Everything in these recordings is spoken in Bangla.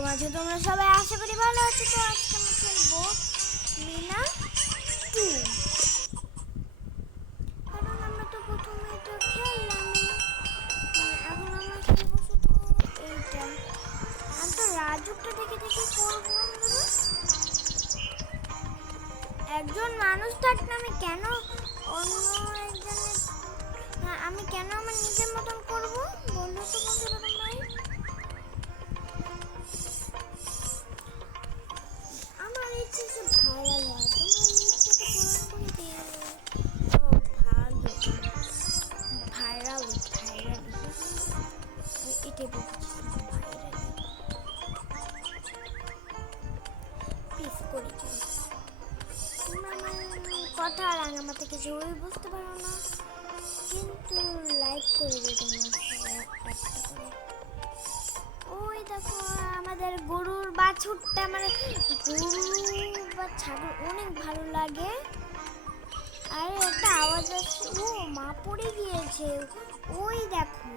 মাঝে তোমরা সবাই আশা করি ভালো আছো। তো আজকে আমি খেলবো মিনা 2, কারণ আমরা তো প্রথমে তো খেললামই। এখন আমরা খেলবো শুধু এইটা। আমি তো রাজুকটা দেখে দেখে করবো বন্ধুরা। একজন মানুষ থাকলে আমি কেন অন্য একজনের আমি কেন আমার নিজের মতন করবো বলো তো বন্ধুরা তোমরাই। আমার ইচ্ছে যে ভাইরাল হয়, তোমার ইচ্ছেটা পূরণ করে দিয়ে ভালো ভাইরাল ভাইরাল এটাই বলতেছিলাম ভাইরাল প্লিজ করি। তোমরা আমার কথা রাঙামাতে কিছু বুঝতে পারো না, কিন্তু লাইক করে দিই তোমরা সবাই একটা করে। ওই দেখো আমাদের গরুর বাছুরটা, মানে গরু বা ছাগল অনেক ভালো লাগে। আর একটা আওয়াজ আসছে, ও মা পড়ে গিয়েছে। ওই দেখো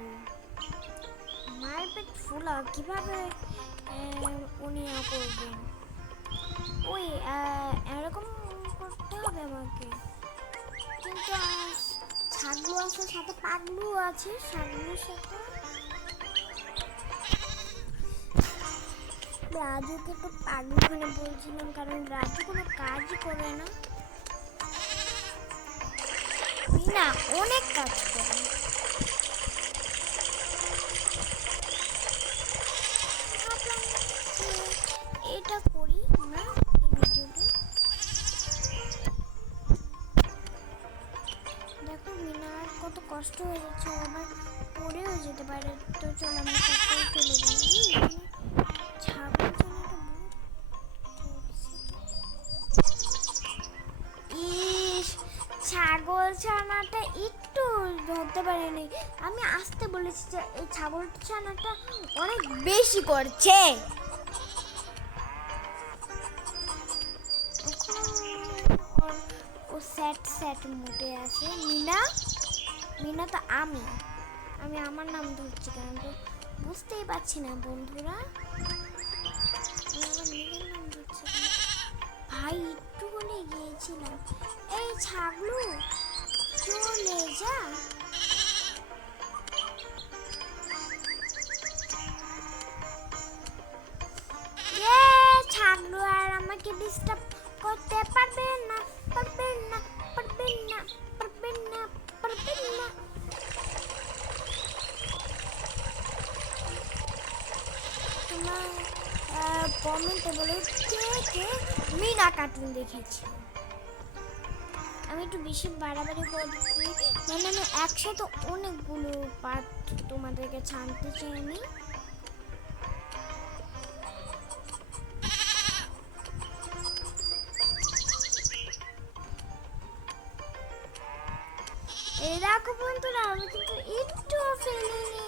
মায়ের পেট ফোলা, কিভাবে উনি করবেন। ওই এরকম করতে হবে আমাকে। কিন্তু ছাগলু আছে, সাথে পাগলু আছে, ছাগলুর সাথে রাজুকে তো পাগলু মানে বলছিলাম, কারণ রাজু কোনো কাজই করে না, না অনেক কাজ করে। এটা করি না এই ভিডিওটা। দেখো মিনার কত কষ্ট হয়ে যাচ্ছে, আবার পড়েও যেতে পারে। তো চলো আমি চলে যাই। ছাগল ইস, ছাগল ছানাটা একটু ধরতে পারেনি। আমি আসতে বলেছি যে এই ছাগল ছানাটা অনেক বেশি করছে। ও স্যাট স্যাট মুডে আছে। মিনা মিনা তো আমি আমার নাম ধরছি কেন তো বুঝতেই পারছি না বন্ধুরা। আমার নিজের নাম ধরছি ভাই, একটু বলে গিয়েছিলাম। এই ছাগলু চলে যা। ছাগলু আর আমাকে ডিস্টার্ব করতে পারবেন না, পারবেন না, পারবেন না, পারবেন না, পারবেন না। তোমার কমেন্টে বলো কে কে মিনা কার্টুন দেখেছি। আমি একটু বেশি বাড়াবাড়ি করছি, মানে আমি একসাথে অনেকগুলো পার্ট তোমাদেরকে ছাড়তে চাইনি। এই দেখো বন্ধুরা, আমি কিন্তু একটু ফেলিনি।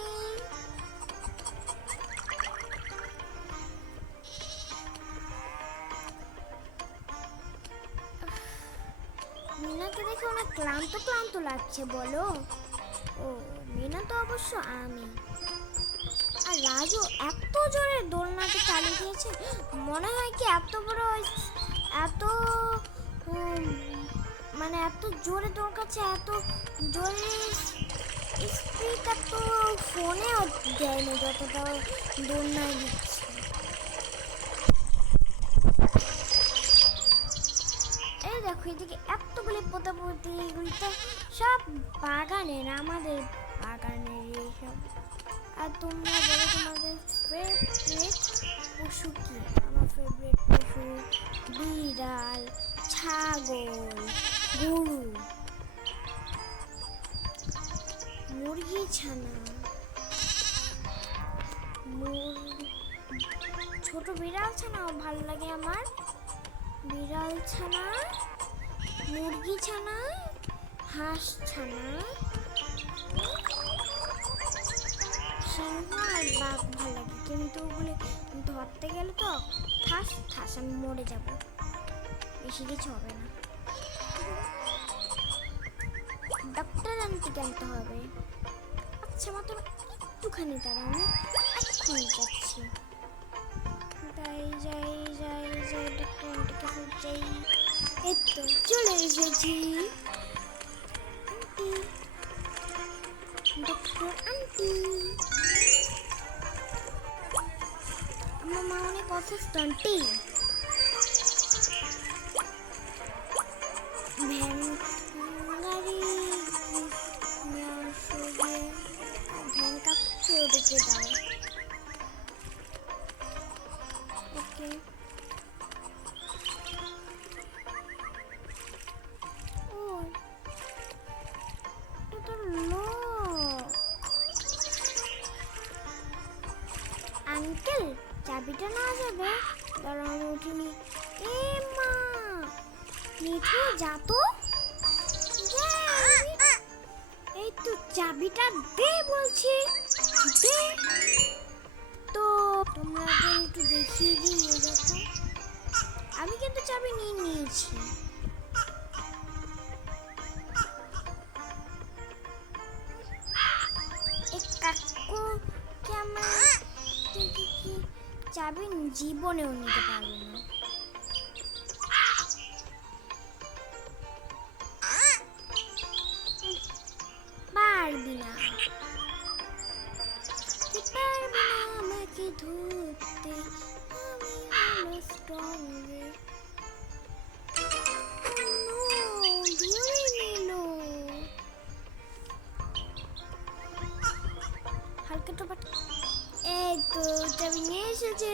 মিনাকে দেখে অনেক ক্লান্ত ক্লান্ত লাগছে বলো। ও মিনা তো অবশ্য আমি। আর রাজু এত জোরে দোলনাটা চালিয়ে দিয়েছে, মনে হয় কি এত বড় এত মানে এত জোরে দৌড়াচ্ছে, এত জোরে স্পিকার তো ফোনেও দেয় না যতটা দোলনায় দিচ্ছে। এই দেখো এদিকে এতগুলি পোতাপতি, এগুলি তো সব বাগানের, আমাদের বাগানের এইসব। আর তোমরা বলো তোমাদের ফেভারিট পশু কি? আমার ফেভারিট পশু বিড়াল, ছাগল, গরু, মুরগি ছানা, ছোট বিড়াল ছানাও ভালো লাগে আমার। বিড়াল ছানা, মুরগি ছানা, হাঁস ছানা, সিংহ আর বাঘ ভালো লাগে, কিন্তু ওগুলি ধরতে গেলে তো ঠাস ঠাস আমি মরে যাব, বেশি কিছু হবে না। ডক্টর আন্টিকে আনতে হবে। আচ্ছা মাত্র একটুখানি দাঁড়া, আমি এক্ষুনি যাচ্ছি। যাই ডক্টর আন্টির কাছে যাই। এই তো চলে এসেছি। আন্টি, ডক্টর আন্টি, আমার মা অনেক অসুস্থ আন্টি। ভ্যান গাড়ি নিয়ে আসো গিয়ে, ভ্যান কাকুকে ওদেরকে দাও। ওকে। ও এটা তো লক। আঙ্কেল চাবিটা না যাবে, দাঁড়াও আমি উঠিনি। এ মা, মিঠু যা তো, এই তো চাবিটা দে বলছি, দে। তো তোমরা একটু দেখিয়ে দিই, দেখো আমি কিন্তু চাবি নিয়ে নিয়েছি। এই কাকুকে আমার কি চাবি জীবনেও নিতে পারবে না। পারবি না, তুই পারবি না আমাকে ধরতে, আমি হলো স্ট্রং রে। ধরে নিল হালকা তো বাট। এই তো চাবি নিয়ে এসেছে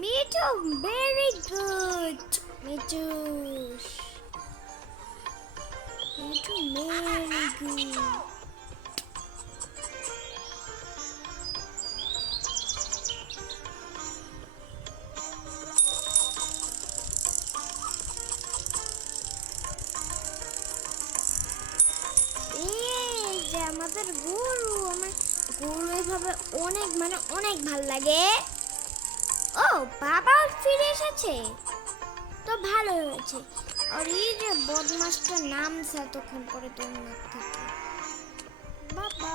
Mithu, very good Mithu, Mithu very good. এই যে আমাদের গরু, আমার গরু এভাবে অনেক মানে অনেক ভাল লাগে। ও বাবা ফিরে এসেছে তো ভালো হয়েছে। আর এই যে বদমাসটা নামছে এতক্ষণ পরে দোলনা থেকে, বাবা।